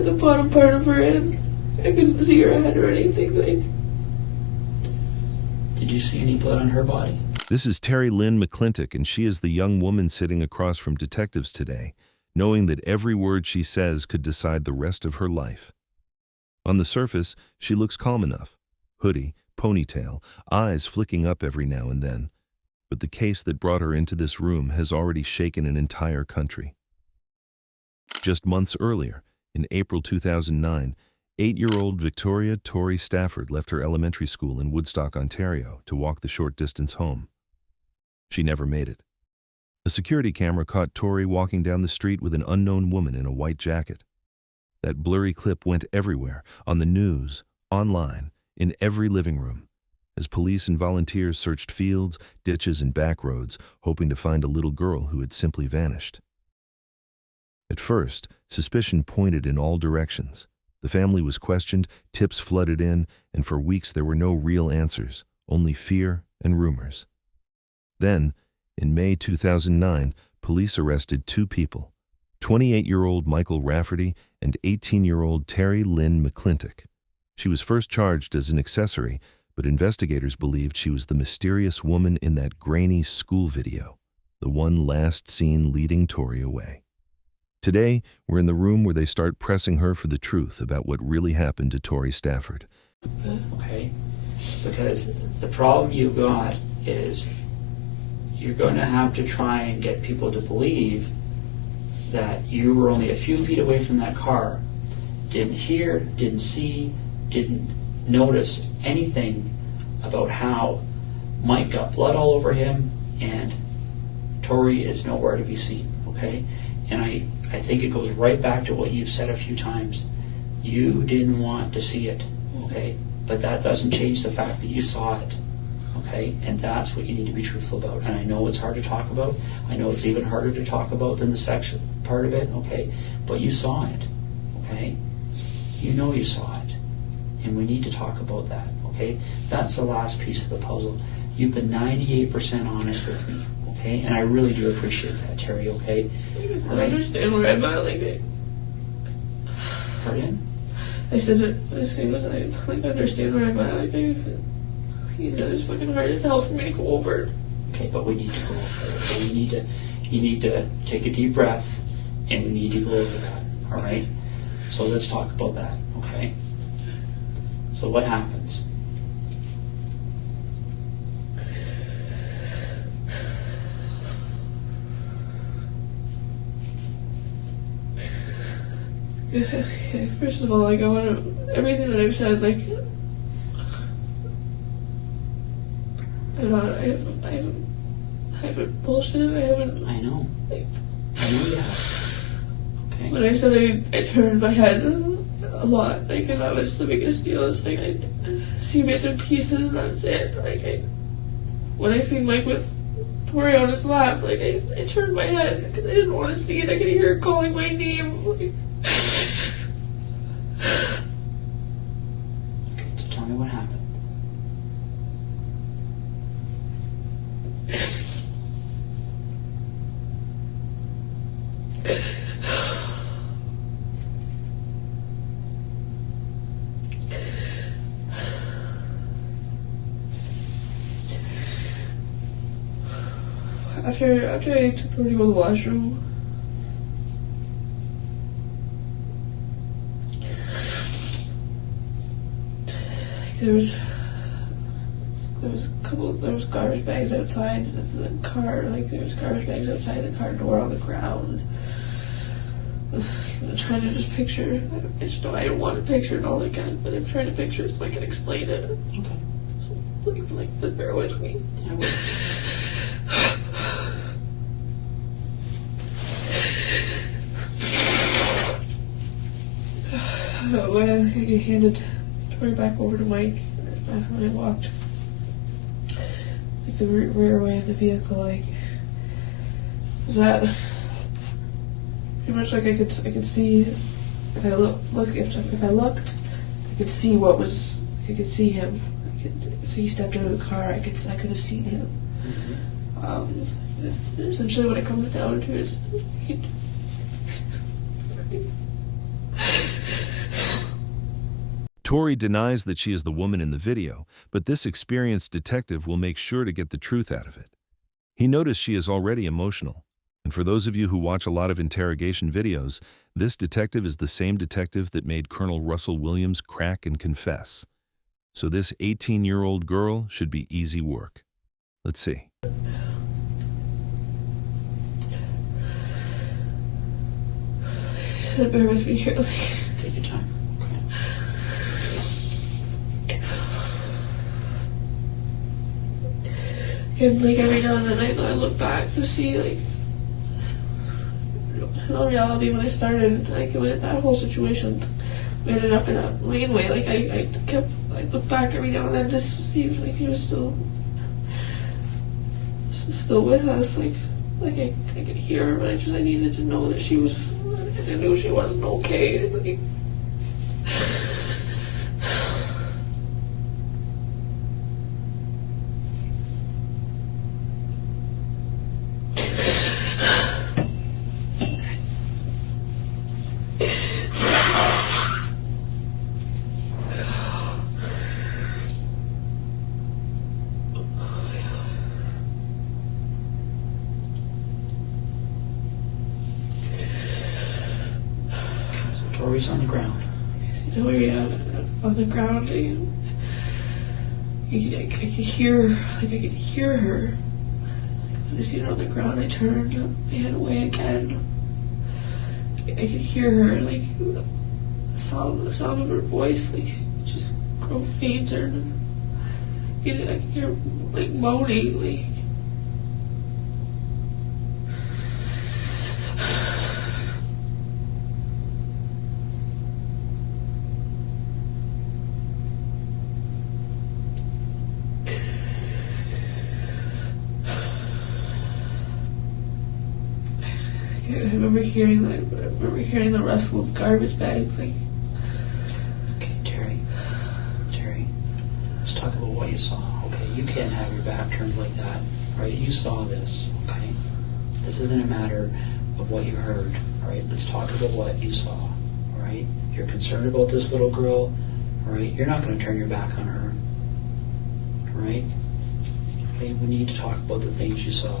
at the bottom part of her head. I couldn't see her head or anything. Like, did you see any blood on her body? This is Terri Lynne McClintock, and she is the young woman sitting across from detectives today, knowing that every word she says could decide the rest of her life. On the surface, she looks calm enough. Hoodie, ponytail, eyes flicking up every now and then. But the case that brought her into this room has already shaken an entire country. Just months earlier, in April 2009, 8-year-old Victoria Tori Stafford left her elementary school in Woodstock, Ontario, to walk the short distance home. She never made it. A security camera caught Tori walking down the street with an unknown woman in a white jacket. That blurry clip went everywhere, on the news, online, in every living room, as police and volunteers searched fields, ditches, and back roads, hoping to find a little girl who had simply vanished. At first, suspicion pointed in all directions. The family was questioned, tips flooded in, and for weeks there were no real answers, only fear and rumors. Then, in May 2009, police arrested 2 people, 28-year-old Michael Rafferty and 18-year-old Terri Lynne McClintic. She was first charged as an accessory, but investigators believed she was the mysterious woman in that grainy school video, the one last seen leading Tori away. Today, we're in the room where they start pressing her for the truth about what really happened to Tori Stafford. Okay, because the problem you got is you're going to have to try and get people to believe that you were only a few feet away from that car, didn't hear, didn't see, didn't notice anything about how Mike got blood all over him and Tori is nowhere to be seen, okay? And I think it goes right back to what you've said a few times. You didn't want to see it, okay? But that doesn't change the fact that you saw it, okay? And that's what you need to be truthful about. And I know it's hard to talk about. I know it's even harder to talk about than the sex part of it, okay? But you saw it, okay? You know you saw it. And we need to talk about that, okay? That's the last piece of the puzzle. You've been 98% honest with me, okay? And I really do appreciate that, Terry, okay? I understand where I'm at, like, Pardon? I said it the same as I understand where I'm at, like, he said it's fucking hard as hell for me to go over it. Okay, but we need to go over it. So you need to take a deep breath, and we need to go over that, all right? So let's talk about that, okay? So what happens? Okay, first of all, like, I want to, everything that I've said, like, I haven't bullshitted, I know. Like, I know you have. Okay. When I said I turned my head a lot, like, and that was the biggest deal. It's like, I see bits and pieces, and that's it. Like, when I seen Mike with Tori on his lap, like, I turned my head because I didn't want to see it. I could hear her calling my name. Like, Okay, so tell me what happened. After I took her to go to the washroom, there was garbage bags outside the car, like there was garbage bags outside the car door on the ground. I'm trying to just picture, I just know I don't want to picture it all again, but I'm trying to picture it so I can explain it. Okay. So bear with me. I will. When I handed Tori back over to Mike, when I walked like the rear way of the vehicle, like, is that pretty much like I could see if I if I looked, I could see I could see him. If he stepped out of the car, I could have seen him. Essentially, what it comes down to is Tori denies that she is the woman in the video, but this experienced detective will make sure to get the truth out of it. He noticed she is already emotional. And for those of you who watch a lot of interrogation videos, this detective is the same detective that made Colonel Russell Williams crack and confess. So this 18-year-old girl should be easy work. Let's see. Bear with me here. Take your time. Okay. And every now and then I look back to see in all reality when I started with that whole situation, we ended up in a laneway. I look back every now and then just to see if he was still with us. I could hear her, but I needed to know that she was. I knew she wasn't okay. Tori's on the ground. Tori on the ground. I could hear. I could hear her. When I see her on the ground, I turned my head away again. I could hear her, the sound of her voice, just grow fainter. And I could hear her, moaning, I remember hearing the rustle of garbage bags. Okay, Terry, let's talk about what you saw. Okay, you can't have your back turned like that, right? You saw this, okay? This isn't a matter of what you heard, all right? Let's talk about what you saw, all right? You're concerned about this little girl, all right? You're not going to turn your back on her, all right? Okay, we need to talk about the things you saw.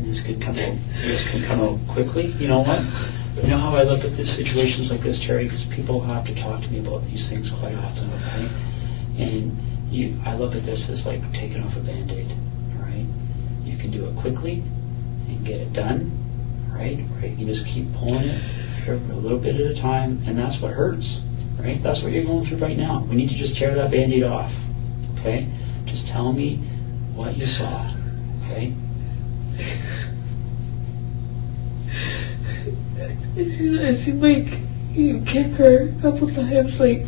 This can come out quickly. You know what? You know how I look at these situations like this, Terry, because people have to talk to me about these things quite often, okay? And I look at this as like taking off a Band-Aid, all right? You can do it quickly and get it done, right? Or you can just keep pulling it a little bit at a time, and that's what hurts, right? That's what you're going through right now. We need to just tear that Band-Aid off, okay? Just tell me what you saw, okay? It seemed like you kick her a couple times, a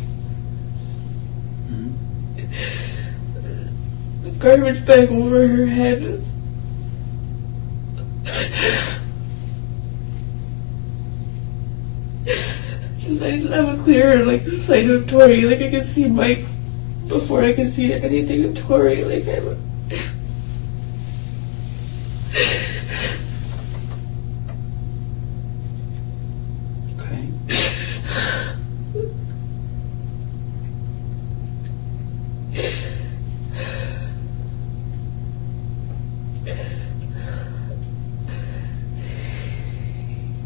garbage bag over her head. I didn't have a clearer sight of Tori. I could see Mike before I could see anything of Tori.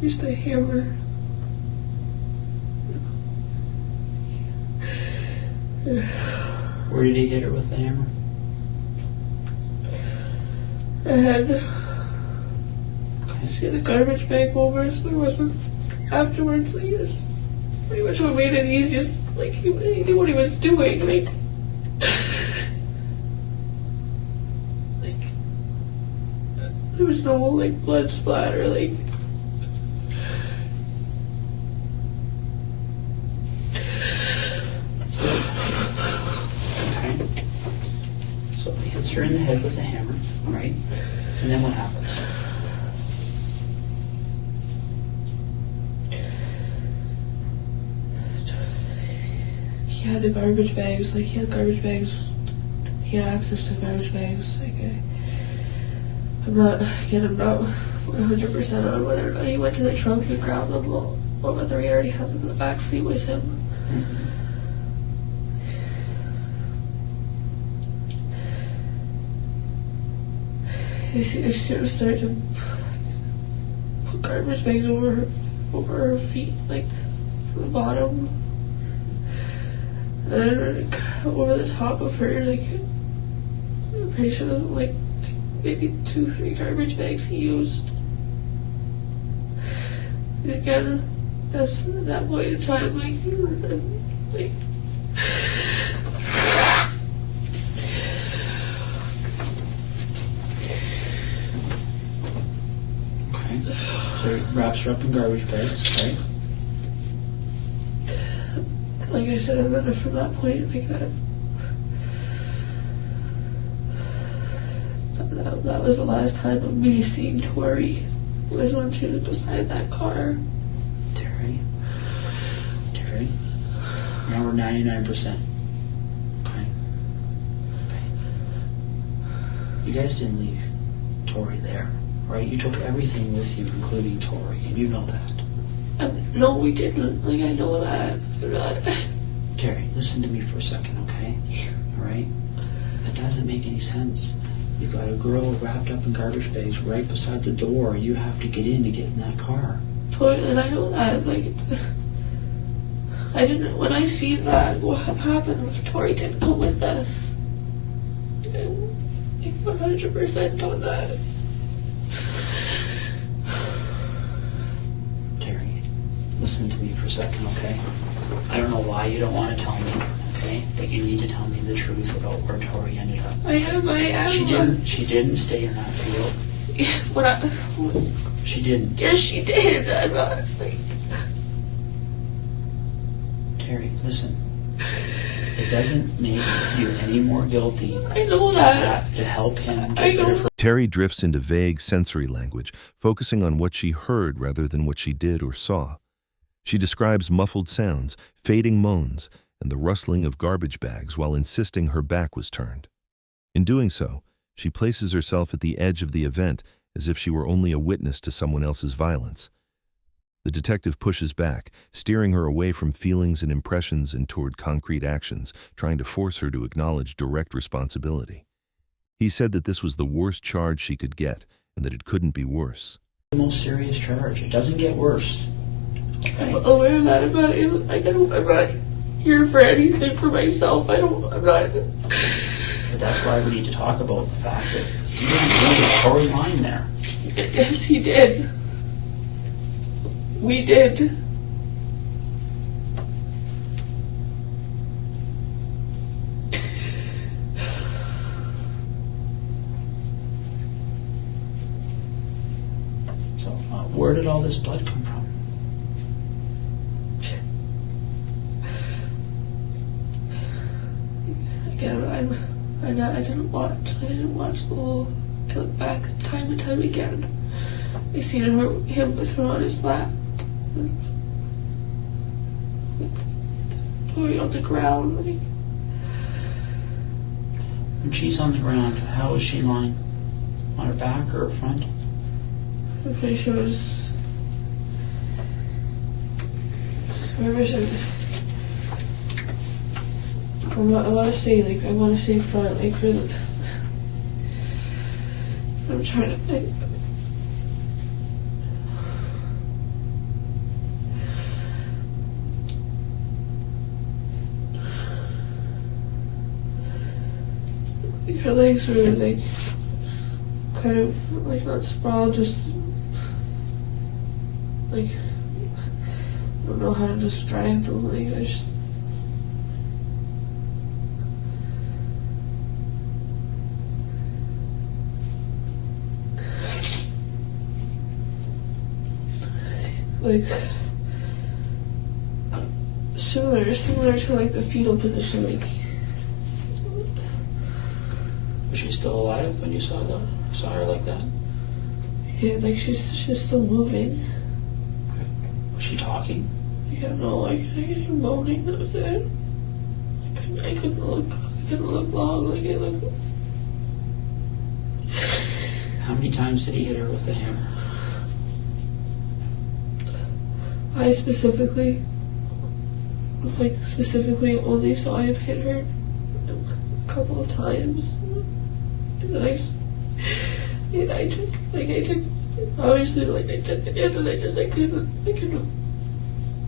Here's the hammer. Where did he hit her with the hammer? And I see the garbage bag over, so there wasn't afterwards. He just pretty much what made it easiest. He knew what he was doing. There was no blood splatter. Okay. So he hits her in the head with the hammer, right? And then what happens? He had the garbage bags. He had garbage bags. He had access to garbage bags. I'm not 100% on whether or not he went to the trunk and grabbed them, or whether he already has them in the backseat with him. I started to put garbage bags over her feet, like from the bottom, and then over the top of her, like I'm pretty sure there was like maybe 2-3 garbage bags he used. And again, that's at that point in time, like so it wraps her up in garbage bags, right? Like I said, and then from that point, like that was the last time of me seeing Tori. Was when she was beside that car. Terry, now we're 99%. Okay. You guys didn't leave Tori there, right? You took everything with you, including Tori, and you know that. No, we didn't. Like, I know that. Terry, listen to me for a second, okay? All right? That doesn't make any sense. You've got a girl wrapped up in garbage bags right beside the door. You have to get in to get in that car. Tori, and I know that. Like, I didn't. When I seen that, what happened? Tori didn't come with us. I'm 100% on that. Terry, listen to me for a second, okay? I don't know why you don't want to tell me, okay? But you need to tell me the truth about where Tori ended up. I am. She didn't stay in that field. She didn't. Yes, she did. I'm not. Like... Terry, listen. It doesn't make you any more guilty. I know that. To help him get I know. rid of her. Terry drifts into vague sensory language, focusing on what she heard rather than what she did or saw. She describes muffled sounds, fading moans, and the rustling of garbage bags while insisting her back was turned. In doing so, she places herself at the edge of the event as if she were only a witness to someone else's violence. The detective pushes back, steering her away from feelings and impressions and toward concrete actions, trying to force her to acknowledge direct responsibility. He said that this was the worst charge she could get and that it couldn't be worse. The most serious charge. It doesn't get worse. Okay? I'm aware of that. I'm not here for anything for myself. I'm not. But that's why we need to talk about the fact that he didn't bring the Tori line there. Yes, he did. We did. So, where did all this blood come from? Again, I didn't watch the whole. I look back time and time again. I seen him with her on his lap, with Tori on the ground. Like, When she's on the ground, how is she lying? On her back or her front? I'm pretty sure it was. I want to say front, like for the. I'm trying to think. Her legs were like kind of like not sprawled, just like I don't know how to describe them. Like they're just. Like similar to like the fetal position, like. Was she still alive when you saw her like that? Yeah, like she's still moving. Okay. Was she talking? Yeah, no, like I could hear moaning. That was it. I couldn't look long. Like How many times did he hit her with the hammer? I specifically only saw him hit her a couple of times. And then I took obviously, like, I took it in, and I couldn't,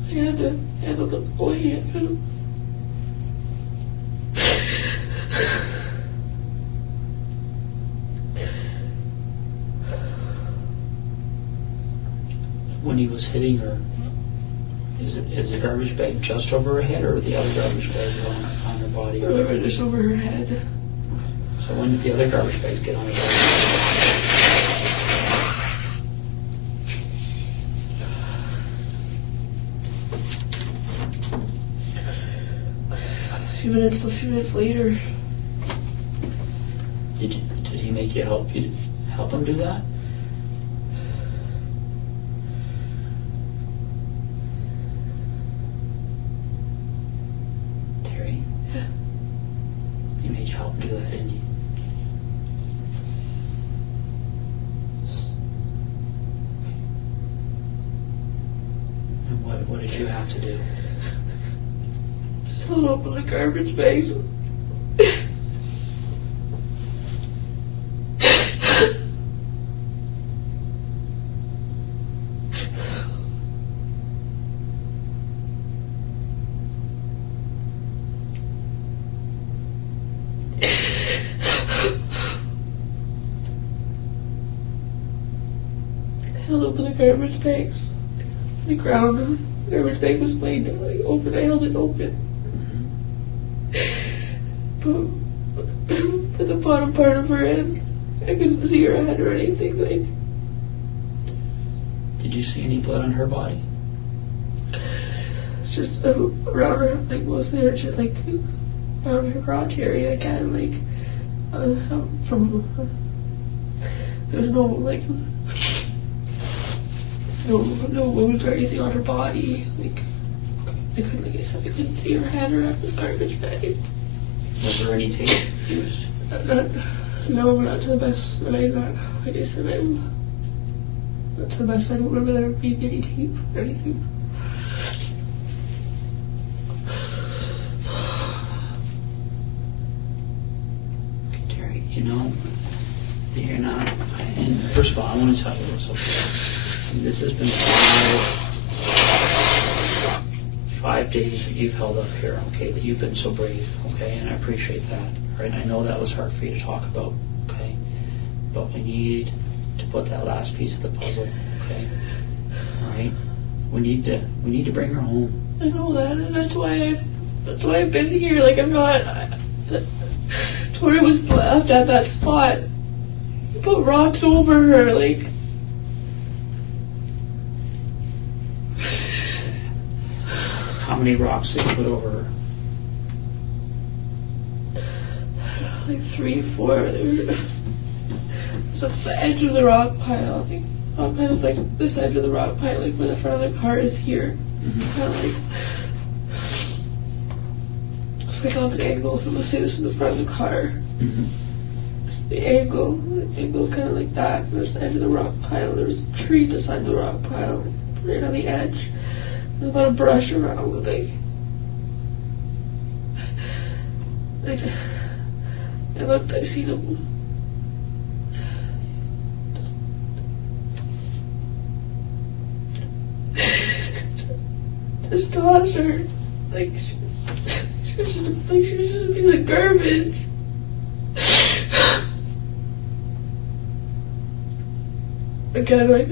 I had to handle the boy, I couldn't. When he was hitting her, is the garbage bag just over her head, or the other garbage bags on her body? They were just over her head. Okay. So when did the other garbage bags get on her body? A few minutes later. Did he make you help him do that? Terry? Yeah. He made you help him do that, didn't he? And what did you have to do? Just hold open the garbage bags. Held open the garbage bags. The ground, the garbage bag was laid like open. I held it open. But the bottom part of her head, I couldn't see her head or anything. Like, did you see any blood on her body? it's just around her, like mostly her, just like around her crotch area. I kind of like from there's no like no wounds or anything on her body. Like like I said, I couldn't see her head around this garbage bag. Was there any tape used? No, not to the best that like I said, not to the best. I don't remember there being any tape or anything. Okay, Terry, you know, you're not, and first of all, I want to tell you this, okay? This has been 5 days that you've held up here, okay, that you've been so brave, okay, and I appreciate that, right? I know that was hard for you to talk about, okay, but we need to put that last piece of the puzzle, okay, all right? We need to bring her home. I know that, and that's why I've been here. Like, I'm not. Tori was left at that spot. He put rocks over her, like. How many rocks did you put over her? Like 3 or 4. So it's the edge of the rock pile. Like, rock pile is like this edge of the rock pile, like where the front of the car is here. Kind of like. It's like off an angle. If I'm gonna say this in the front of the car. The angle's kind of like that. There's the edge of the rock pile. There's a tree beside the rock pile, right on the edge. There's a lot of brush around. Like I looked, I seen him. Just tossed her. Like she was just a piece of garbage. Again, I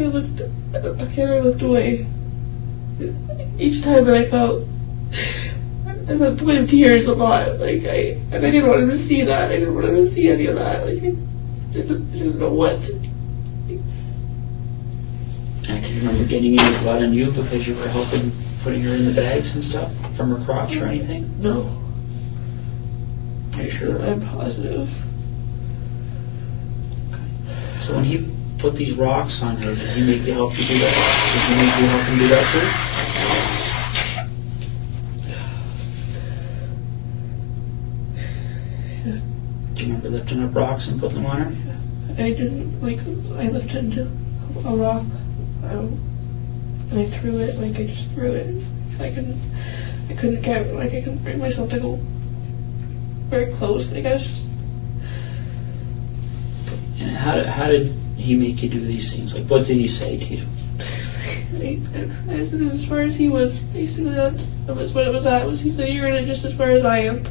looked away. Each time that I felt a point of tears a lot. Like I didn't want him to see that. I didn't want him to see any of that. Like I didn't know what. And can you remember getting any blood on you because you were helping putting her in the bags and stuff from her crotch or anything? No. Are you sure? I'm positive. Okay. So when he put these rocks on her, did he make you help you do that? Did he make you help him do that too? Do you remember lifting up rocks and putting them on her? I didn't, I lifted a rock. and I threw it. Like, I just threw it. I couldn't bring myself to go very close, I guess. And how did he make you do these things? Like, what did he say to you? I said as far as he was. Basically, that was what it was at. He said, you're in it just as far as I am.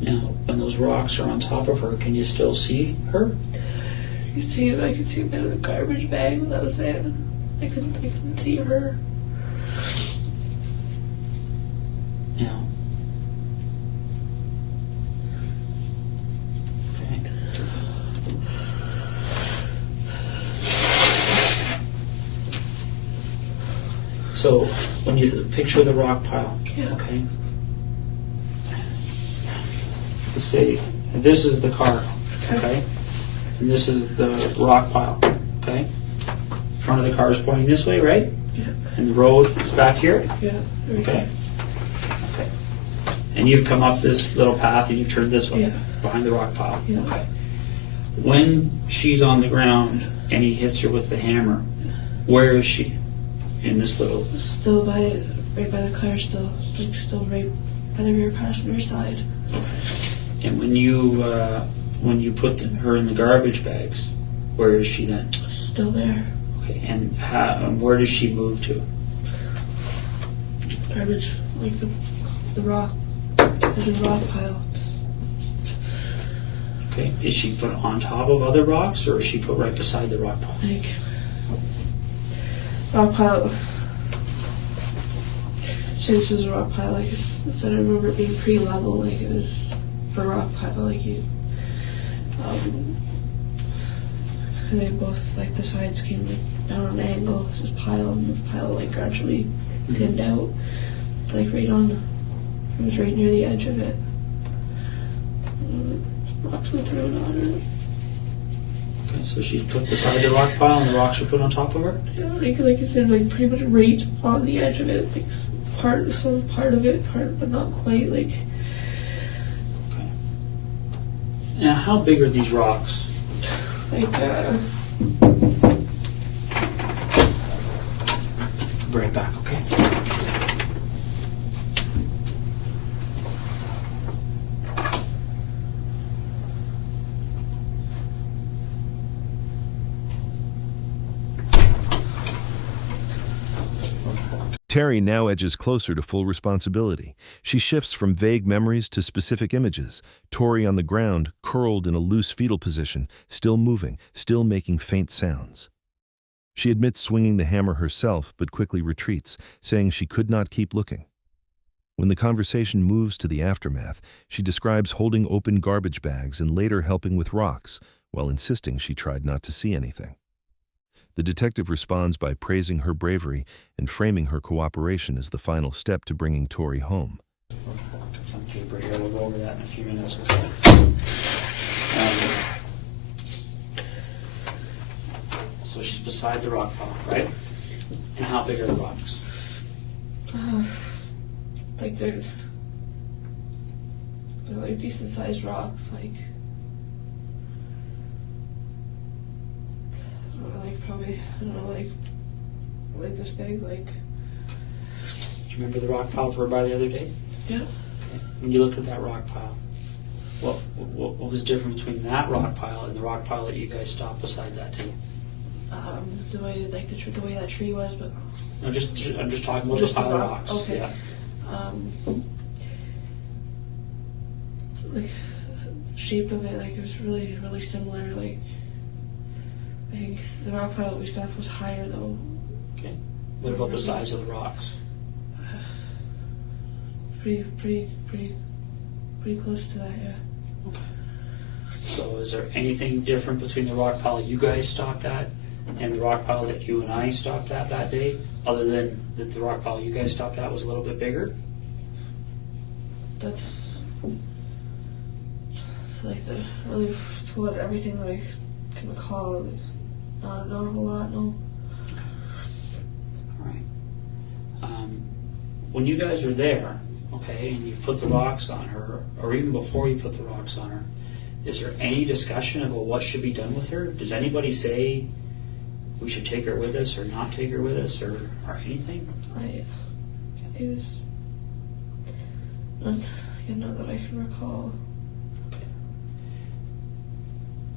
Now, when those rocks are on top of her, can you still see her? I could see a bit of the garbage bag. That was it. I couldn't see her. Yeah. Okay. So, when you picture the rock pile, Yeah. okay? Let's say this is the car, okay? And this is the rock pile, okay? Front of the car is pointing this way, right? Yeah. And the road is back here? Yeah. Okay. Okay. And you've come up this little path and you've turned this way, Yeah. behind the rock pile. Yeah. Okay. When she's on the ground and he hits her with the hammer, where is she in this little? Still right by the car. Still right by the rear passenger side. Okay. And when you put her in the garbage bags, where is she then? Still there. Okay. And where does she move to? Garbage, like the rock. There's a rock pile. Okay. Is she put on top of other rocks, or is she put right beside the rock pile? Like rock pile. Since it was a rock pile, like I said, I remember it being pretty level. Like it was for rock pile. Like you, they both like the sides came like down on an angle. It was pile and the pile like gradually thinned out, like right on. It was right near the edge of it. Rocks were thrown on her. Okay, so she's put beside the rock pile and the rocks are put on top of her? Yeah, like I said, like pretty much right on the edge of it. Like part of it, but not quite. Like. Okay. Now, how big are these rocks? Like, Right back, okay? Terry now edges closer to full responsibility. She shifts from vague memories to specific images. Tori on the ground, curled in a loose fetal position, still moving, still making faint sounds. She admits swinging the hammer herself, but quickly retreats, saying she could not keep looking. When the conversation moves to the aftermath, she describes holding open garbage bags and later helping with rocks, while insisting she tried not to see anything. The detective responds by praising her bravery and framing her cooperation as the final step to bringing Tori home. Got some paper here. We'll go over that in a few minutes. So she's beside the rock pile, right? And how big are the rocks? like they're like decent sized rocks. Like, I don't know, like probably like this big. Like. Do you remember the rock pile we were by the other day? Yeah. Okay. When you look at that rock pile, what was different between that rock pile and the rock pile that you guys stopped beside that day? The way the way that tree was, but No, I'm just talking about just the pile the of rock. rocks. Okay. Yeah. Like shape of it, like it was really, really similar. Like I think the rock pile that we stopped was higher though. Okay. What about the size of the rocks? Pretty close to that, yeah. Okay. So is there anything different between the rock pile you guys stopped at and the rock pile that you and I stopped at that day, other than that the rock pile you guys stopped at was a little bit bigger? That's like the really to what everything that I can recall. Not a whole lot, no. Okay. All right. When you guys were there, okay, and you put the rocks on her, or even before you put the rocks on her, is there any discussion about what should be done with her? Does anybody say we should take her with us or not take her with us or anything? It was not that I can recall. Okay.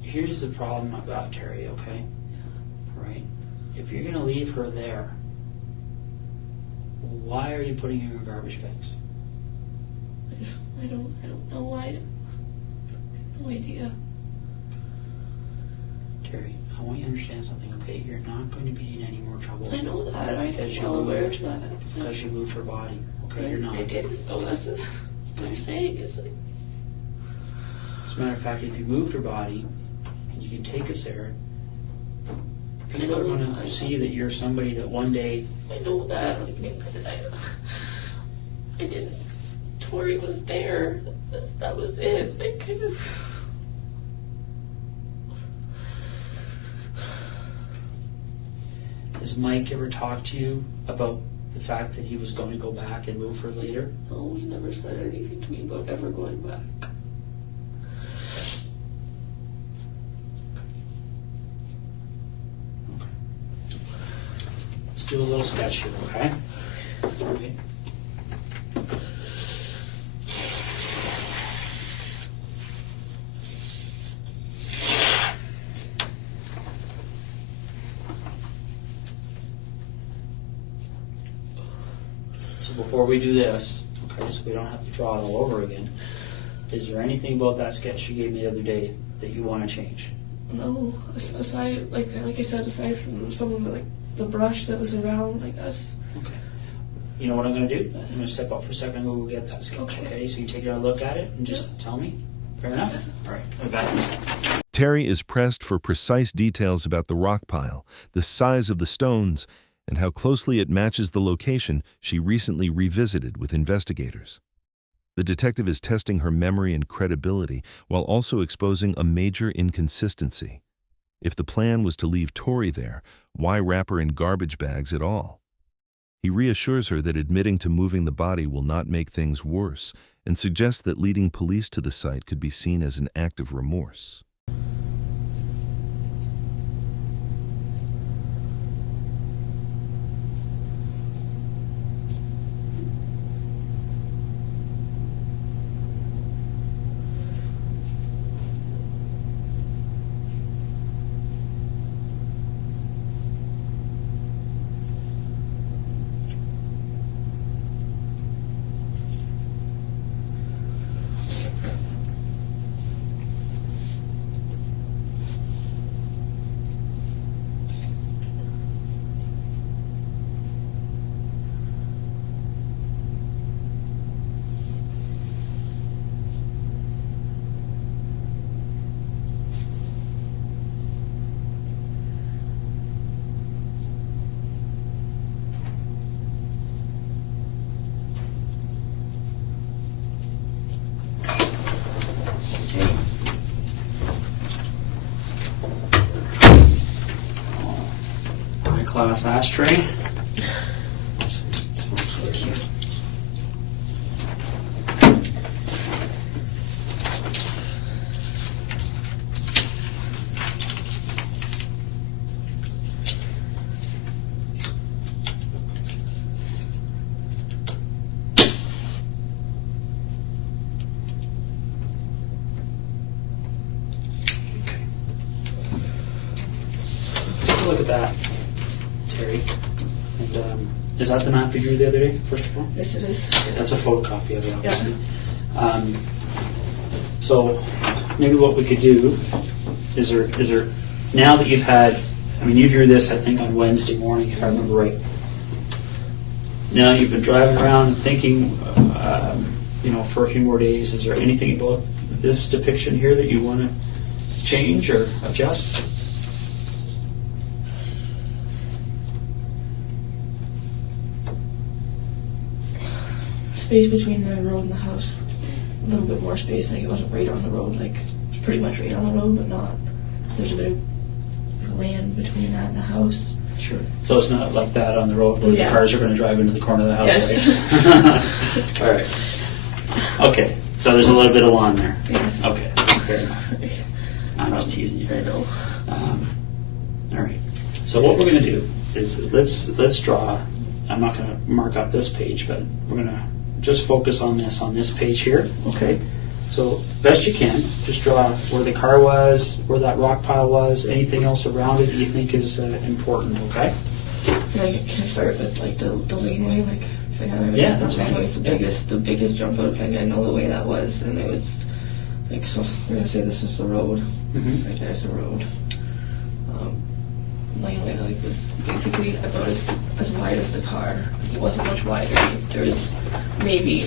Here's the problem I've got, Terry, okay? Right? If you're going to leave her there, why are you putting her in garbage bags? I don't know why. I have no idea. Terry, I want you to understand something, okay? You're not going to be in any more trouble. I know that. I'm well aware of that. Because you moved her body, okay? You're not. I didn't. Oh, that's what I'm saying. Is like, as a matter of fact, if you moved her body and you can take us there, people are going to see that you're somebody that one day. I know that. I didn't. Tori was there. That was it. I kind of. Has Mike ever talked to you about the fact that he was going to go back and move her later? No, he never said anything to me about ever going back. Let's do a little sketch here, okay? Okay. So before we do this, okay, so we don't have to draw it all over again, is there anything about that sketch you gave me the other day that you want to change? No, aside, like I said, aside from some of the brush that was around, I guess. Okay. You know what I'm going to do? I'm going to step out for a second and we'll get that sketch, okay? So you take a look at it and just tell me. Fair enough? All right, I'll be back in a second. Terry is pressed for precise details about the rock pile, the size of the stones, and how closely it matches the location she recently revisited with investigators. The detective is testing her memory and credibility while also exposing a major inconsistency. If the plan was to leave Tori there, why wrap her in garbage bags at all? He reassures her that admitting to moving the body will not make things worse and suggests that leading police to the site could be seen as an act of remorse. Glass ashtray. Okay. Look at that. Terry. And is that the map you drew the other day, first of all? Yes, it is. That's a photocopy of it, obviously. Yeah. So maybe what we could do is there now that you've had, I mean, you drew this, I think, on Wednesday morning, if I remember right. Now you've been driving around and thinking, for a few more days. Is there anything about this depiction here that you want to change or adjust? Space between the road and the house. A little bit more space. Like it wasn't right on the road. Like it was pretty much right on the road, but not. There's a bit of land between that and the house. Sure. So it's not like that on the road where the cars are going to drive into the corner of the house, yes. right? All right. Okay, so there's a little bit of lawn there. Yes. Okay, fair enough. I'm just teasing you. I know. All right. So what we're going to do is let's draw. I'm not going to mark up this page, but we're going to just focus on this page here. Okay. So best you can, just draw where the car was, where that rock pile was, anything else around it that you think is important. Okay. Can I start with like the laneway? Like, Yeah, that's fine. That was the biggest jump out thing. I know the way that was, and it was like, so we're gonna say this is the road. Mm-hmm. Right there's the road. Laneway like was basically about as wide as the car. It wasn't much wider. There was maybe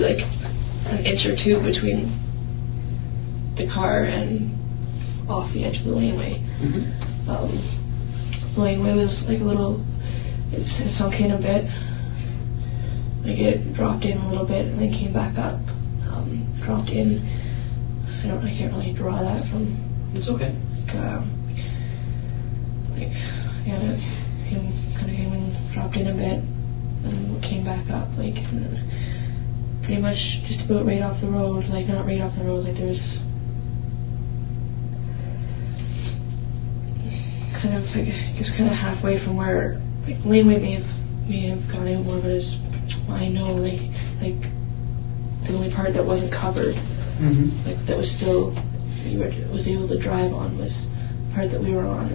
like an inch or two between the car and off the edge of the laneway. Mm-hmm. The laneway was like a little, it sunk in a bit. Like it dropped in a little bit and then came back up. Dropped in. I can't really draw that from. It's okay. It kind of came and dropped in a bit and came back up. Like, and pretty much just about right off the road. Like, not right off the road. Like, there's kind of, I guess, kind of halfway from where, like, the laneway may have gone out more, but as I know, like the only part that wasn't covered, Mm-hmm. like that was still was able to drive on was the part that we were on,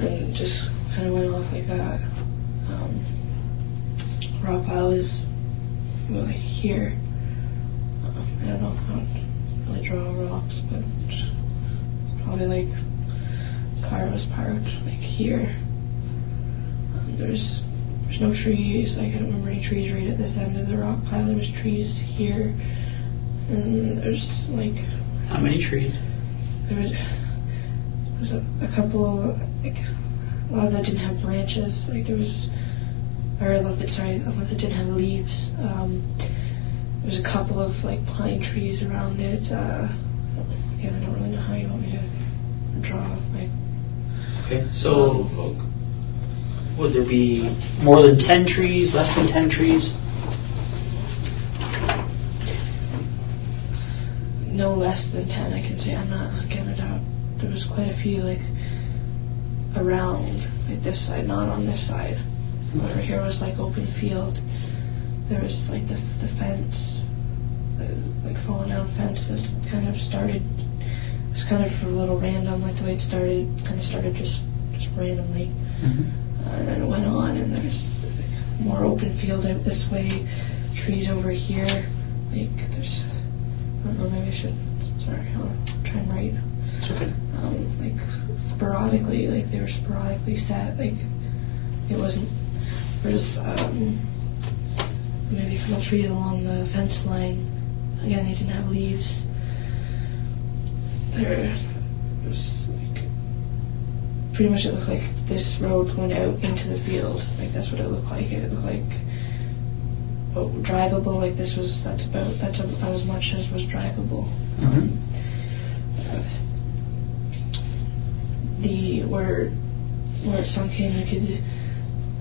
and just kind of went off like that. Rock pile is like here. I don't know how to really draw rocks, but probably like car was parked like here. There's no trees. Like, I don't remember any trees right at this end of the rock pile. There was trees here, and there's like. How many trees? There was a couple, like a lot that didn't have branches. Like there was, or a lot that didn't have leaves. There was a couple of like pine trees around it. Again, I don't really know how you want me to draw. Like. Okay, so would there be more than 10 trees, less than 10 trees? No less than 10, I can say. I'm not getting it out. There was quite a few, like, around, like this side, not on this side. Over here was, like, open field. There was, like, the fence, like, fallen down fence that kind of started, it was kind of a little random, like, the way it started, kind of started just randomly. Mm-hmm. And then it went on, and there's like, more open field out this way, trees over here. Like, there's, I don't know, maybe I should, sorry, I'll try and write. It's okay. Like, sporadically, like, they were sporadically set. Like, it wasn't, there's, maybe a couple trees along the fence line. Again, they didn't have leaves. There's, like, pretty much it looked like this road went out into the field. Like, that's what it looked like. It looked like drivable. Like, that's about as much as was drivable. Mm-hmm. Where it sunk in,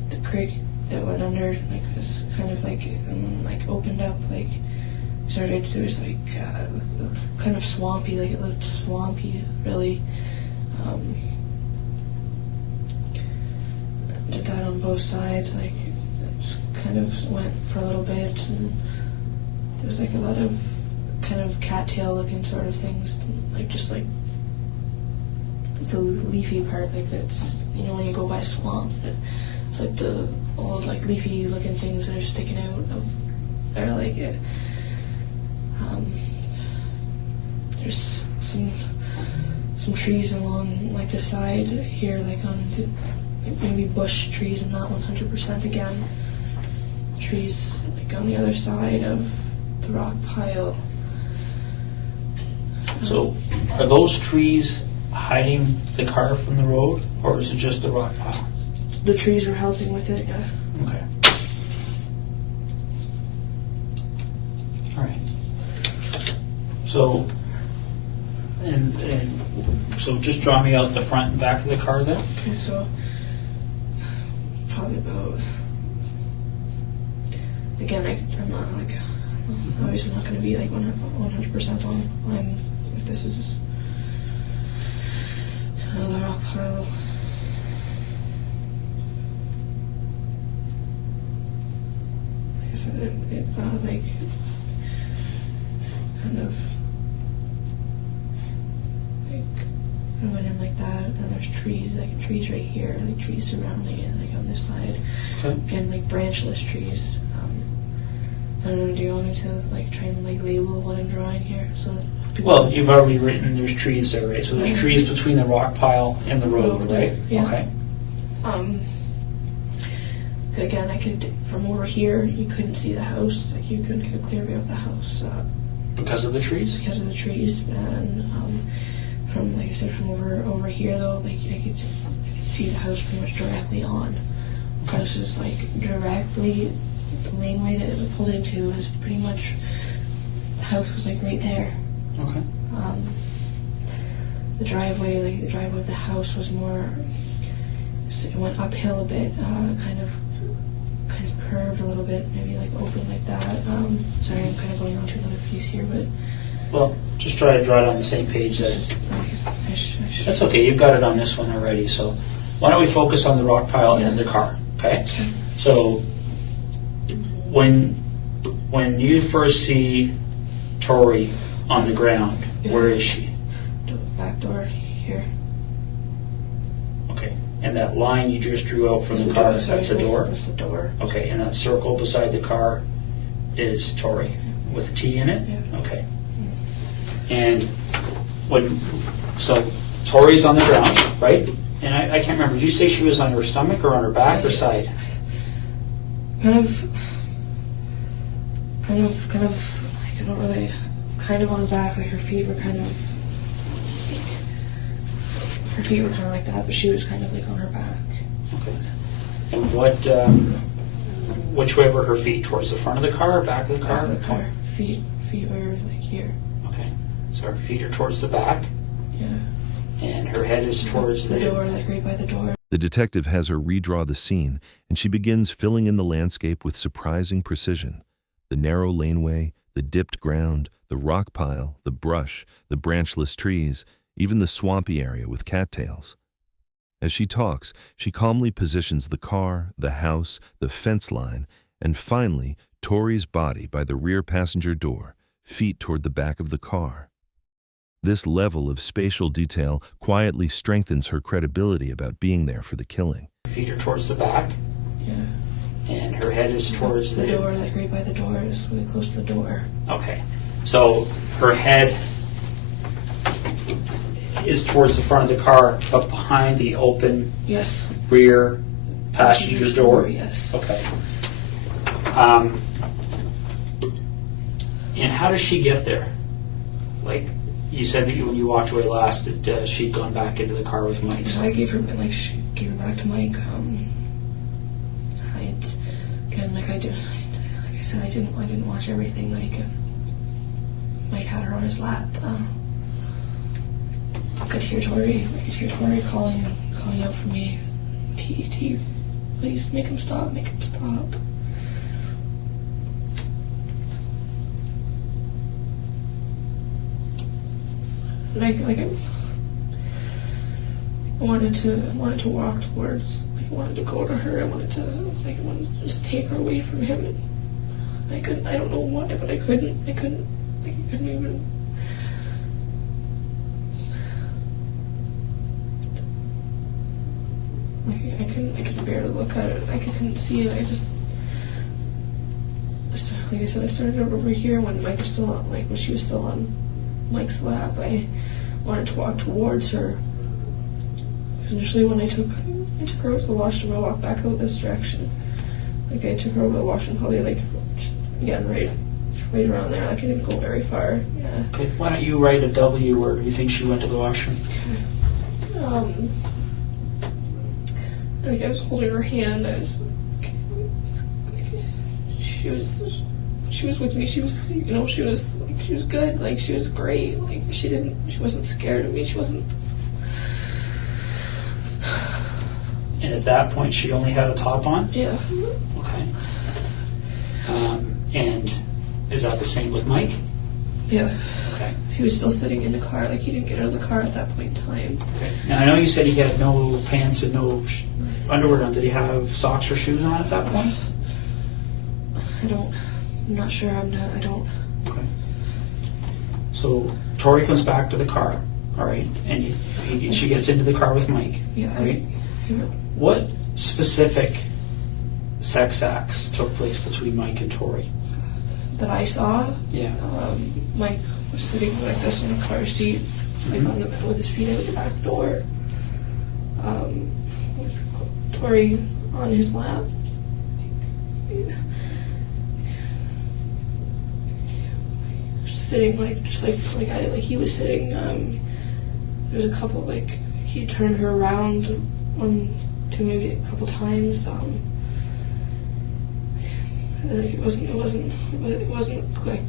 the creek that went under, like, was kind of like, opened up, like, started, there was like, kind of swampy, like, it looked swampy, really. Did that on both sides, like, it kind of went for a little bit, and there was like a lot of kind of cattail looking sort of things, like, just like the leafy part, like, that's, you know, when you go by swamp, it's like the old, like, leafy looking things that are sticking out of there, like it. There's some trees along, like, the side here, like, on the, like, maybe bush trees and not 100% again. Trees, like, on the other side of the rock pile. So, are those trees hiding the car from the road, or is it just the rock pile? The trees were helping with it, yeah. Okay. All right. So, and so just draw me out the front and back of the car then. Okay, so probably about again, I'm not like, obviously not going to be like 100% on. If this is another rock pile. Like I said, it like kind of like I went in like that, and there's trees right here, like trees surrounding it, like on this side. Okay. Again, like branchless trees. I don't know, do you want me to like try and like label what I'm drawing here? So Well, you've already written there's trees there, right? So there's trees between the rock pile and the road, right? Yeah. Okay. Again, I could, from over here, you couldn't see the house. Like you couldn't get a clear view of the house. Because of the trees? Because of the trees, and from, like I said, from over here though, like I could see the house pretty much directly on. The house is like directly, the laneway that it pulled into is pretty much, the house was like right there. Okay. The driveway of the house was more, it went uphill a bit, kind of curved a little bit, maybe like open like that. Sorry, I'm kind of going on to another piece here, but Well, just try to draw it on the same page. it's That just, That's okay, you've got it on this one already, so why don't we focus on the rock pile and the car, okay? So, when you first see Tori on the ground, where is she? back door here. Okay, and that line you just drew out from That's the car, door, sorry, that's the door? That's the door. Okay, and that circle beside the car is Tori, with a T in it? Yeah. Okay. And so Tori's on the ground, right? And I can't remember, did you say she was on her stomach or on her back or side? Kind of, like, I don't really, kind of on the back, like her feet were kind of like that, but she was kind of like on her back. Okay. And which way were her feet? Towards the front of the car or back of the car? Back of the car. Feet were like here. Okay. So her feet are towards the back? Yeah. And her head is towards the door, like right by the door. The detective has her redraw the scene, and she begins filling in the landscape with surprising precision. The narrow laneway, the dipped ground, the rock pile, the brush, the branchless trees, even the swampy area with cattails. As she talks, she calmly positions the car, the house, the fence line, and finally, Tori's body by the rear passenger door, feet toward the back of the car. This level of spatial detail quietly strengthens her credibility about being there for the killing. Her feet are towards the back? Yeah. And her head is towards the door, like right by the door, is really close to the door. Okay. So her head is towards the front of the car, but behind the open rear passenger door? Yes. Okay. And how does she get there? Like, you said that when you walked away last, that she'd gone back into the car with Mike. So I gave her back to Mike. Like I said, I didn't watch everything. Like Mike had her on his lap. I could hear Tori calling out for me. T, please make him stop. Make him stop. I wanted to walk towards. I wanted to go to her. I wanted to just take her away from him. And I couldn't. I don't know why, but I couldn't. I couldn't even. I couldn't bear to look at it. I couldn't see it. Like I said, I started over here when Mike was still on, when she was still on Mike's lap. I wanted to walk towards her. Because initially when I took her out to the washroom, I walked back out this direction. Like I took her over to the washroom, probably just again right around there. Like I didn't go very far. Yeah. Okay. Why don't you write a W where you think she went to the washroom? Okay. Like I was holding her hand. She was with me. She was good. Like she was great. Like she wasn't scared of me. She wasn't. And at that point, she only had a top on? Yeah. Okay. And is that the same with Mike? Yeah. Okay. He was still sitting in the car, like he didn't get out of the car at that point in time. Okay. Now I know you said he had no pants and no underwear on. Did he have socks or shoes on at that point? I'm not sure. I don't. Okay. So Tori comes back to the car, all right, and she gets into the car with Mike, Yeah. right? What specific sex acts took place between Mike and Tori? That I saw. Yeah. Mike was sitting like this in a car seat, like on the with his feet out the back door. With Tori on his lap. Sitting like he was sitting. There was a couple he turned her around maybe a couple times. It wasn't quick.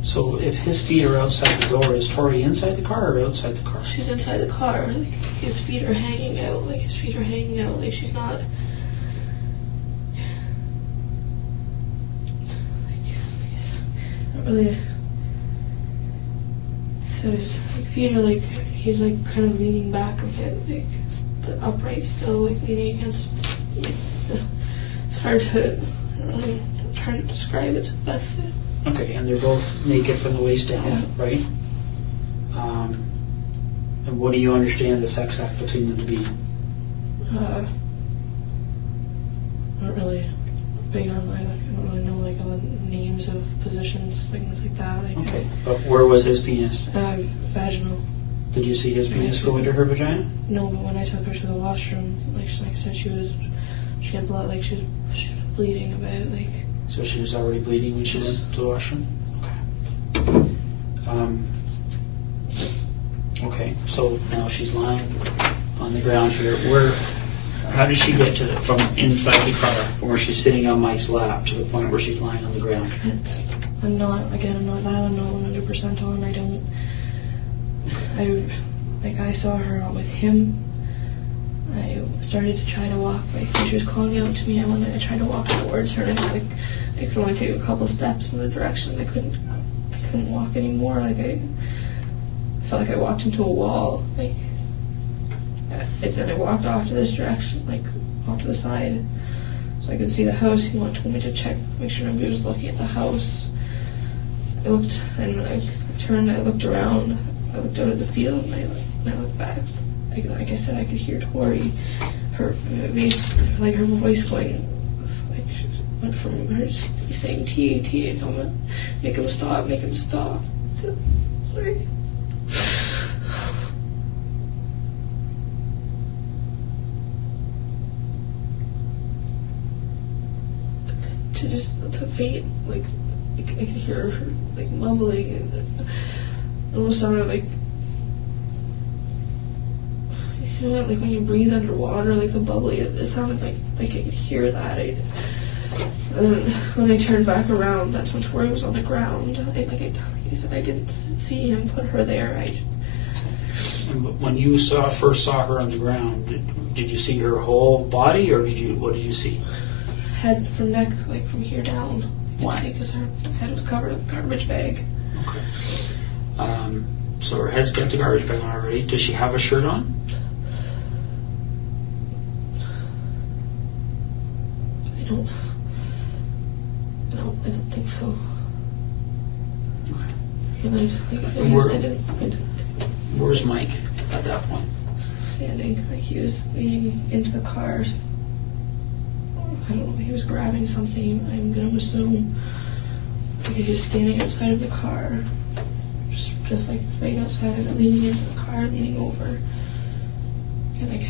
So if his feet are outside the door, is Tori inside the car or outside the car? She's inside the car. Like, his feet are hanging out. Like she's not. Not really. So his feet are he's kind of leaning back a bit, upright still, leaning against. It's hard to. I'm trying to describe it the best. Okay, and they're both naked from the waist down, Yeah. right? And what do you understand the sex act between them to be? Not really big on. I don't really know all the names of positions, things like that. Okay, but where was his penis? Vaginal. Did you see his penis go into her vagina? No, but when I took her to the washroom, like I said, she had blood, she was bleeding a bit, So she was already bleeding when she went to the washroom? Okay. Okay, so now she's lying on the ground here. How did she get from inside the car, where she's sitting on Mike's lap, to the point where she's lying on the ground? I'm not 100% on. I saw her with him. I started to try to walk, when she was calling out to me, I tried to walk towards her, and I could only take a couple steps in the direction. I couldn't walk anymore. I felt like I walked into a wall. And then I walked off to this direction, off to the side, so I could see the house. He told me to check, make sure nobody was looking at the house. I looked, and then I turned, I looked around, I looked out at the field, and I looked back. Like I said, I could hear Tori, her voice, her voice going, she went from her saying T, tell me, make him stop, Sorry. To faint, I could hear her mumbling, and it almost sounded when you breathe underwater, the bubbly. It sounded like I could hear that. And then when I turned back around, that's when Tori was on the ground. He said I didn't see him put her there. When you first saw her on the ground, did you see her whole body, or what did you see? Head from neck, from here down. Why? Because her head was covered with a garbage bag. Okay. So her head's got the garbage bag on already. Does she have a shirt on? I don't think so. Okay. And I didn't. Where's Mike at that point? Standing, he was leaning into the car. I don't know, he was grabbing something, I'm going to assume. He was standing outside of the car, just right outside of it, leaning into the car, leaning over. And I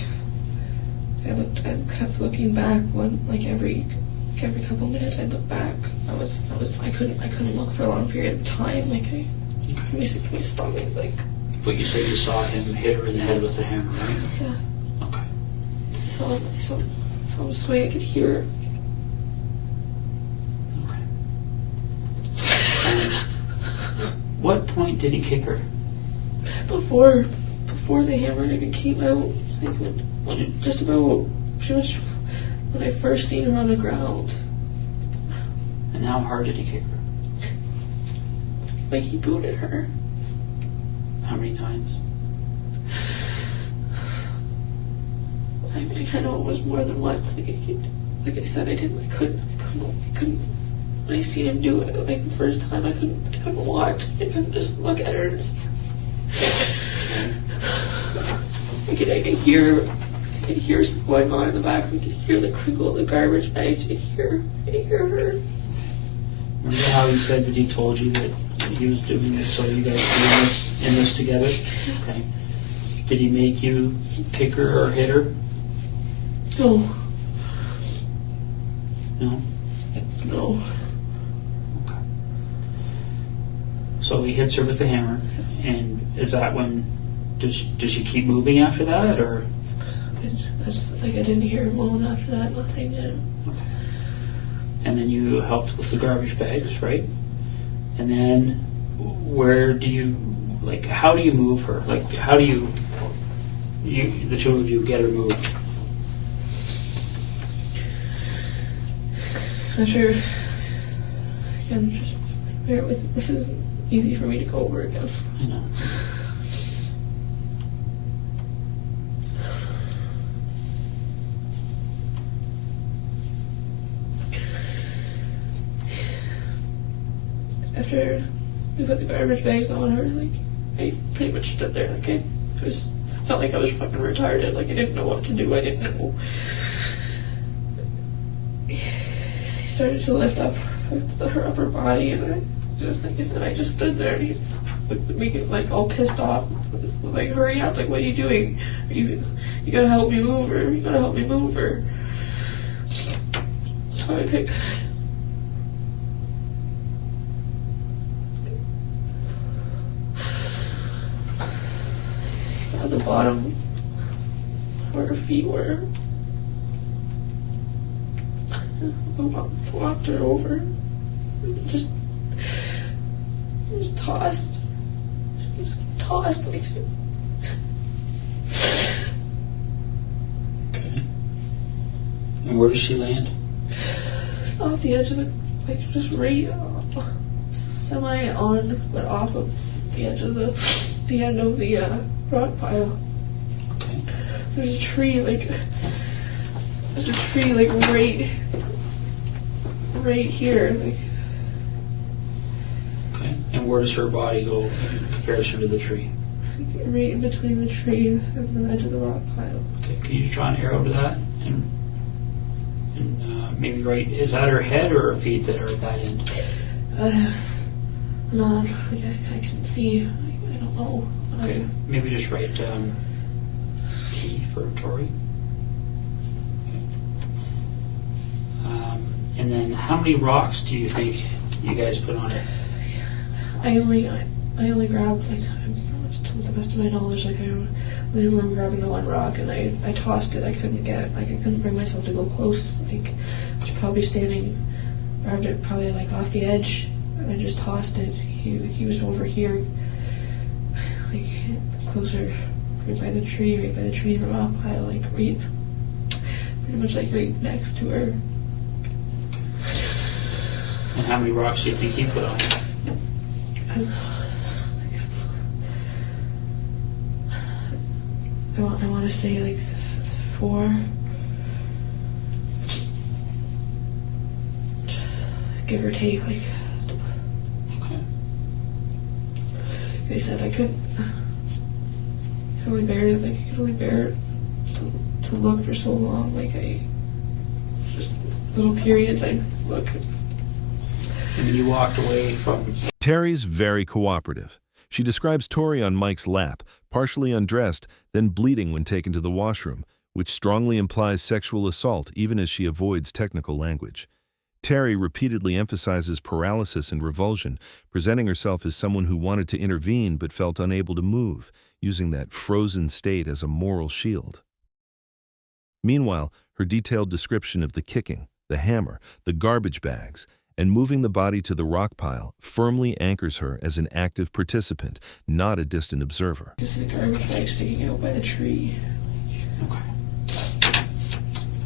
kept looking back every couple minutes I'd look back. I couldn't look for a long period of time. Can we stop me? But you said you saw him hit her in the head with a hammer, right? Yeah. Okay. I saw this way I could hear her. Okay. And what point did he kick her? Before the hammer came out, just about, she was when I first seen her on the ground. And how hard did he kick her? Like, he booted her. How many times? I know it was more than once. Like I said, I couldn't. When I seen him do it, like, the first time, I couldn't watch. I couldn't just look at her. I could hear something going on in the back. I could hear the crinkle of the garbage bags. I could hear her. Remember how he said that he told you that he was doing this so you guys were in this together? Okay. Did he make you kick her or hit her? No. No? No. Okay. So he hits her with the hammer, and is that when, does she keep moving after that, or? I didn't hear him moan after that, nothing. Okay. And then you helped with the garbage bags, right? And then where do you, like, how do you move her? Like, how do you the two of you get her moved? I'm sure, again, just bear with, this isn't easy for me to go over again. I know. After we put the garbage bags on her, like, I pretty much stood there, like, I felt like I was fucking retarded, like, I didn't know what to do, I didn't know. He started to lift up her upper body, and I just, like I said, I just stood there, and he looked at me, like, all pissed off, like, hurry up, like, what are you doing? You gotta help me move her, you gotta help me move her. So I picked... at the bottom where her feet were. I walked her over. Just tossed. Just tossed like. Okay. And where does she land? Just off the edge of the, like, just right semi on, but off of the edge of the end of the rock pile. Okay. There's a tree like right here, like. Okay. And where does her body go in comparison to the tree? Right in between the tree and the edge of the rock pile. Okay. Can you draw an arrow to that? And maybe right, is that her head or her feet that are at that end? No, like, I can see. I don't know. Okay. Maybe just write T for Tori. Okay. And then how many rocks do you think you guys put on it? I only grabbed, like, to the best of my knowledge, like, I only remember grabbing the one rock, and I tossed it. I couldn't bring myself to go close. Like, I was probably grabbed it probably like off the edge, and I just tossed it. He was over here, like, closer, right by the tree in the rock pile, like, pretty much like right next to her. And how many rocks do you think he put on it? I want to say like 4, give or take. Like, okay. They said I could only bear it. Like, I could only bear it to look for so long. Like, just little periods I'd look. And then you walked away from. Terry's very cooperative. She describes Tori on Mike's lap, partially undressed, then bleeding when taken to the washroom, which strongly implies sexual assault even as she avoids technical language. Terry repeatedly emphasizes paralysis and revulsion, presenting herself as someone who wanted to intervene but felt unable to move, using that frozen state as a moral shield. Meanwhile, her detailed description of the kicking, the hammer, the garbage bags, and moving the body to the rock pile firmly anchors her as an active participant, not a distant observer. Just the garbage bag sticking out by the tree. Okay.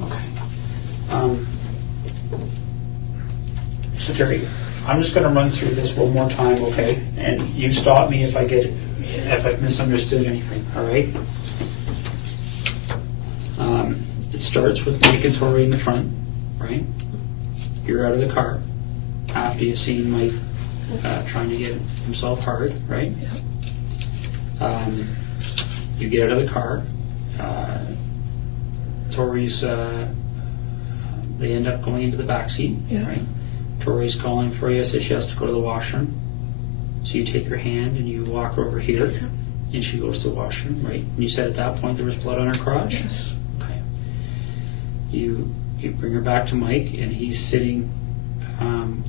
Okay. So Terry, I'm just going to run through this one more time, okay? And you stop me if I've misunderstood anything, all right? It starts with Mike and Tori in the front, right? You're out of the car after you've seen Mike trying to get himself hard, right? Yeah. You get out of the car. Tori's, they end up going into the back seat, Yeah. right? Tori's calling for you, says she has to go to the washroom. So you take her hand and you walk her over here, Yeah. and she goes to the washroom, right? And you said at that point there was blood on her crotch? Yes. Okay. You bring her back to Mike, and he's sitting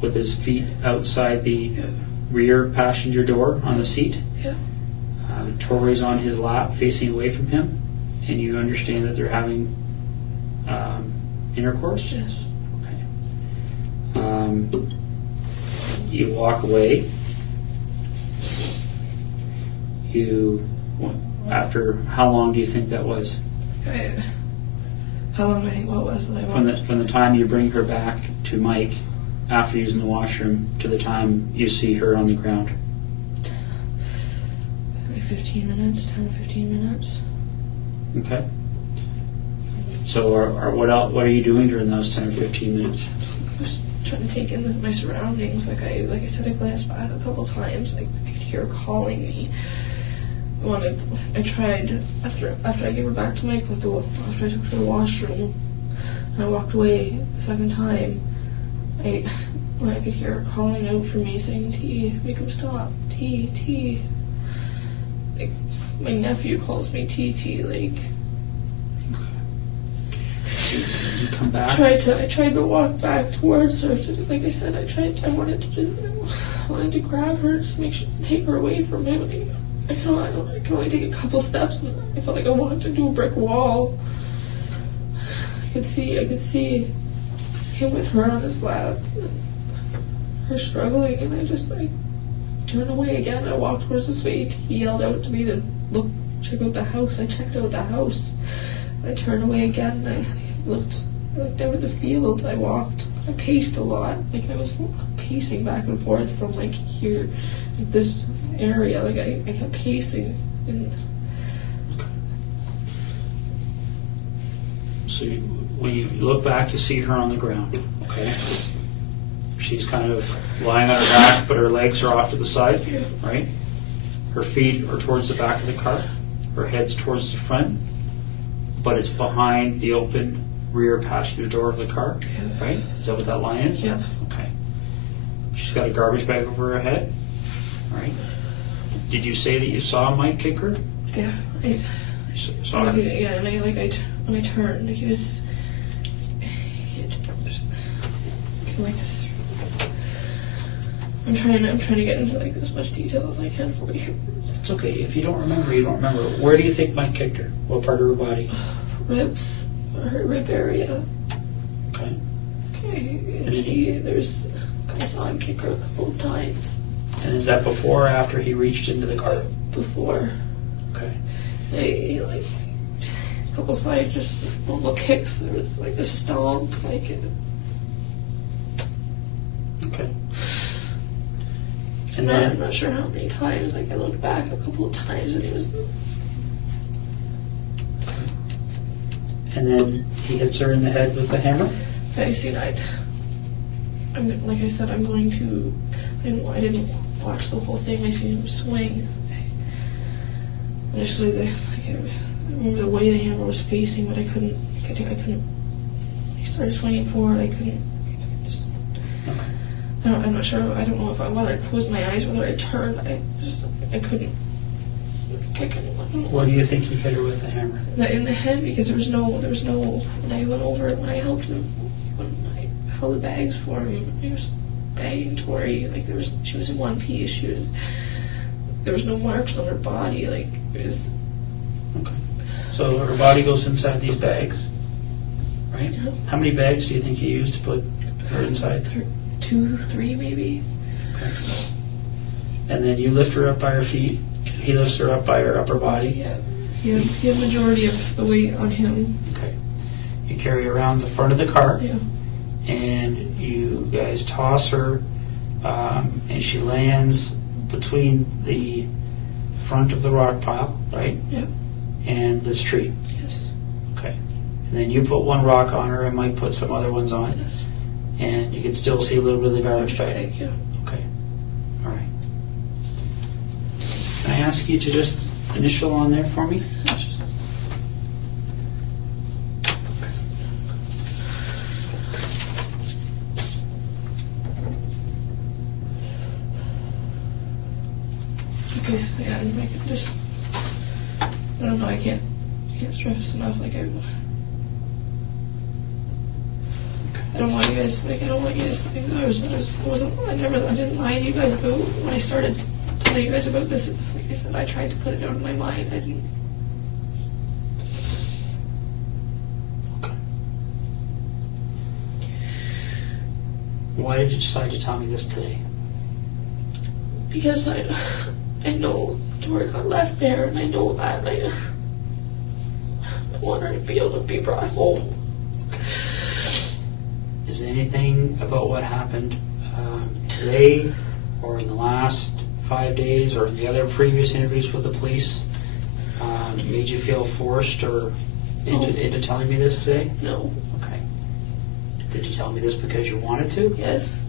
with his feet outside the rear passenger door on the seat. Yeah. Tori's on his lap facing away from him, and you understand that they're having intercourse? Yes. Okay. You walk away. After how long do you think that was? How long do I think what was that I walked? From the time you bring her back to Mike after using the washroom to the time you see her on the ground? Like 15 minutes, 10 to 15 minutes. Okay. So what are you doing during those 10 or 15 minutes? Just trying to take in my surroundings. Like I said, I glanced back a couple times. Like I could hear her calling me. I tried after I gave her back to Mike after I took her to the washroom and I walked away the second time. I could hear her calling out for me, saying, "T, make him stop. T." Like my nephew calls me TT. Like You come back. I tried to walk back towards her. Like I said, I wanted to grab her, just take her away from him. I can only take a couple steps, and I felt like I walked into a brick wall. I could see him with her on his lap, and her struggling, and I turned away again. I walked towards the suite. He yelled out to me to check out the house. I checked out the house. I turned away again, and I looked over the field. I paced a lot. Like I was pacing back and forth from like here, this area. Like I kept pacing. And so when you look back, you see her on the ground. Okay. She's kind of lying on her back, but her legs are off to the side, yeah. right? Her feet are towards the back of the car. Her head's towards the front, but it's behind the open rear passenger door of the car, Yeah. right? Is that what that line is? Yeah. Okay. She's got a garbage bag over her head, right? Did you say that you saw Mike kick her? Yeah. Saw her? Yeah, and when I turned, he was like this. I'm trying to get into like as much detail as I can. So It's okay. If you don't remember, you don't remember. Where do you think Mike kicked her? What part of her body? Ribs, her rib area. Okay. Okay. I saw him kick her a couple of times. And is that before or after he reached into the car? Before. Okay. He like a couple side just normal kicks. There was like a stomp, like it. Okay. And then I'm not sure how many times. Like I looked back a couple of times, and he was. And then he hits her in the head with the hammer? I seen like I said, I'm going to. I didn't watch the whole thing. I seen him swing. Initially, I remember the way the hammer was facing, but I couldn't. He started swinging forward. I couldn't. Okay. I'm not sure. I don't know whether I closed my eyes, whether I turned. I couldn't. What do you think he hit her with the hammer? In the head, because there was no. When I went over, when I helped him, when I held the bags for him, he was bagging Tori. Like she was in one piece. There was no marks on her body. Like it was. Okay. So her body goes inside these bags, right? Yeah. How many bags do you think he used to put her inside? 2, 3 maybe. Okay. And then you lift her up by her feet. He lifts her up by her upper body. Yeah. He had majority of the weight on him. Okay. You carry her around the front of the car. Yeah. and you guys toss her, and she lands between the front of the rock pile, right? Yep. And this tree. Yes. Okay. And then you put one rock on her, and Mike put some other ones on. Yes. And you can still see a little bit of the garbage bag. Thank you. Okay. All right. Can I ask you to just initial on there for me? Because yeah, make it just. I don't know. I can't stress enough. Like I don't want you guys. Like I don't want you guys to think that I didn't lie to you guys about when I started telling you guys about this. It's like I said, I tried to put it out of my mind. I didn't. Okay. Why did you decide to tell me this today? Because I know Tori got left there, and I know that, and I want her to be able to be brought home. Is there anything about what happened today, or in the last 5 days, or in the other previous interviews with the police, made you feel forced or into telling me this today? No. Okay. Did you tell me this because you wanted to? Yes.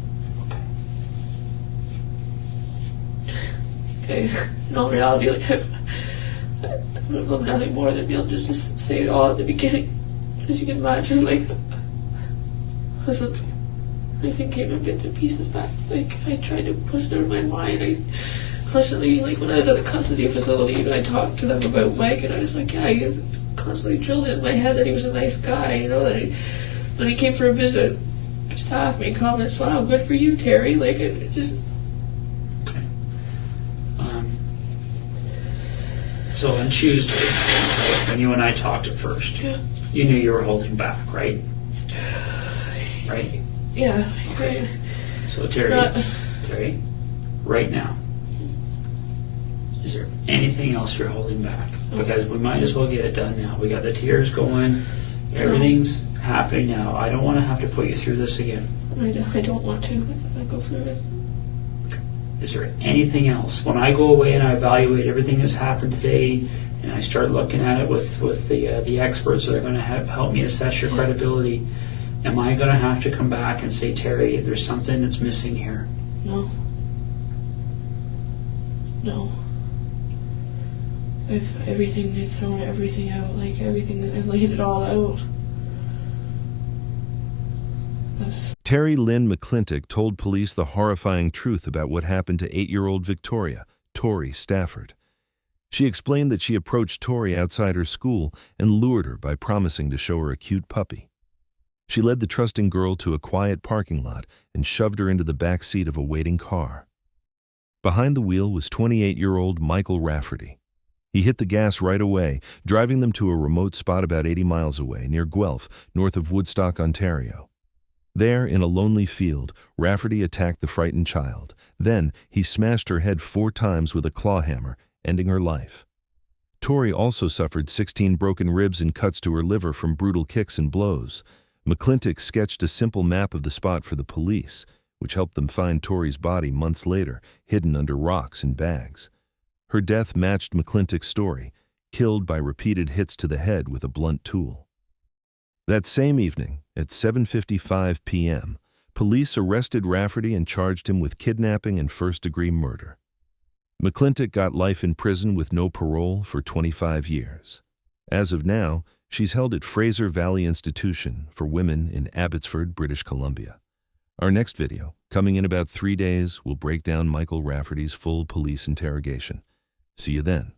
Okay. In all reality, like I've loved nothing more than be able to just say it all at the beginning. As you can imagine, like, listen, everything came in bits and pieces back. Like, I tried to push it out of my mind. I constantly, like, when I was at a custody facility, I talked to them about Mike, and I was like, yeah, he was constantly drilled in my head that he was a nice guy, you know, that when he came for a visit, staff made comments, wow, good for you, Terry. Like, it just. So on Tuesday, when you and I talked at first, Yeah. You knew you were holding back, right? Right? Yeah. Okay. Right. So Terry, right now, is there anything else you're holding back? Because we might as well get it done now. We got the tears going, everything's happening now. I don't want to have to put you through this again. I don't want to. I go through it. Is there anything else? When I go away and I evaluate everything that's happened today, and I start looking at it with the experts that are going to help me assess your credibility, am I going to have to come back and say, Terry, there's something that's missing here? No. No. I've thrown everything out. Like everything, I've laid it all out. Terri Lynne McClintic told police the horrifying truth about what happened to 8-year-old Victoria, Tori Stafford. She explained that she approached Tori outside her school and lured her by promising to show her a cute puppy. She led the trusting girl to a quiet parking lot and shoved her into the back seat of a waiting car. Behind the wheel was 28-year-old Michael Rafferty. He hit the gas right away, driving them to a remote spot about 80 miles away near Guelph, north of Woodstock, Ontario. There, in a lonely field, Rafferty attacked the frightened child. Then, he smashed her head 4 times with a claw hammer, ending her life. Tori also suffered 16 broken ribs and cuts to her liver from brutal kicks and blows. McClintic sketched a simple map of the spot for the police, which helped them find Tori's body months later, hidden under rocks and bags. Her death matched McClintic's story, killed by repeated hits to the head with a blunt tool. That same evening, at 7:55 p.m., police arrested Rafferty and charged him with kidnapping and first-degree murder. McClintic got life in prison with no parole for 25 years. As of now, she's held at Fraser Valley Institution for Women in Abbotsford, British Columbia. Our next video, coming in about 3 days, will break down Michael Rafferty's full police interrogation. See you then.